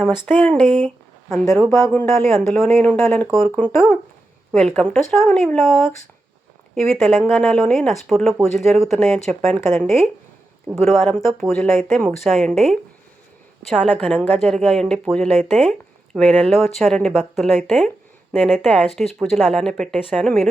నమస్తే అండి. అందరూ బాగుండాలి అందులో నేను ఉండాలని కోరుకుంటూ వెల్కమ్ టు శ్రావణి వ్లాగ్స్. ఇవి తెలంగాణలోని నస్పూర్లో పూజలు జరుగుతున్నాయని చెప్పాను కదండి. గురువారంతో పూజలు అయితే ముగిశాయండి. చాలా ఘనంగా జరిగాయండి పూజలు అయితే. వేలల్లో వచ్చారండి భక్తులు అయితే. నేనైతే యాస్టీస్ పూజలు అలానే పెట్టేశాను. మీరు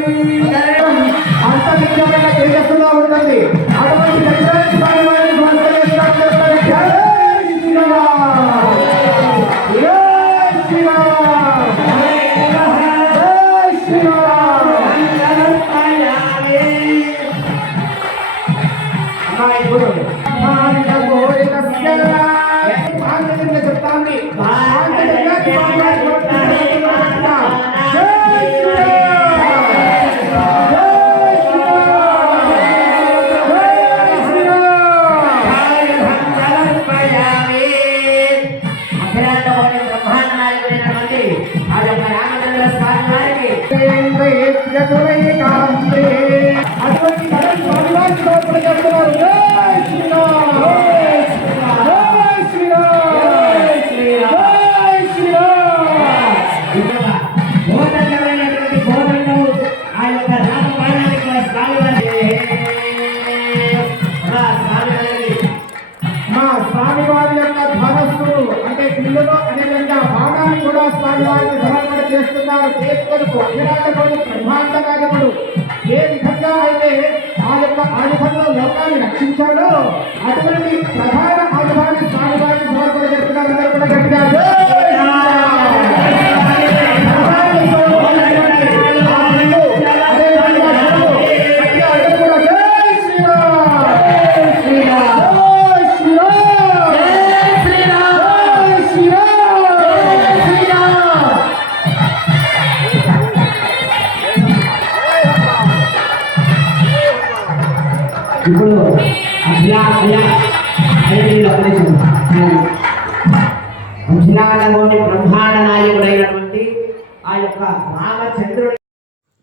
స్వామి వారి యొక్క ధనస్సులు అంటే పిల్లలు అదేవిధంగా భాగాన్ని కూడా స్వామి వారికి సమర్పణ చేస్తున్నారు. చేసుకొరకు అభిరాజకుడు బ్రహ్మాండరాజకుడు ఏ విధంగా అయితే ఆ యొక్క ఆయుధంలో లోకాన్ని రక్షించాడో అటువంటి ప్రధాన ఆయుధాన్ని ఇప్పుడు బ్రహ్మాండ నాయకుడైనటువంటి ఆ యొక్క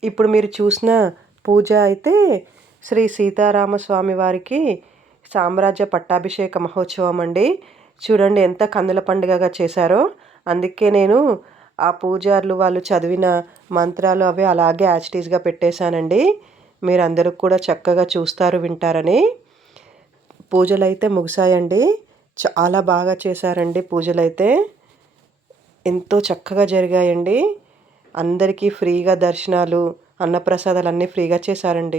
ఇప్పుడు మీరు చూసిన పూజ అయితే శ్రీ సీతారామస్వామి వారికి సామ్రాజ్య పట్టాభిషేక మహోత్సవం అండి. చూడండి ఎంత కందుల పండుగగా చేశారో. అందుకే నేను ఆ పూజారులు వాళ్ళు చదివిన మంత్రాలు అవి అలాగే యాజిటీస్గా పెట్టేశానండి. మీరు అందరూ కూడా చక్కగా చూస్తారు వింటారని. పూజలు అయితే ముగిసాయండి చాలా బాగా చేశారండి పూజలు అయితే ఎంతో చక్కగా జరిగాయండి. అందరికీ ఫ్రీగా దర్శనాలు అన్నప్రసాదాలు అన్నీ ఫ్రీగా చేశారండి.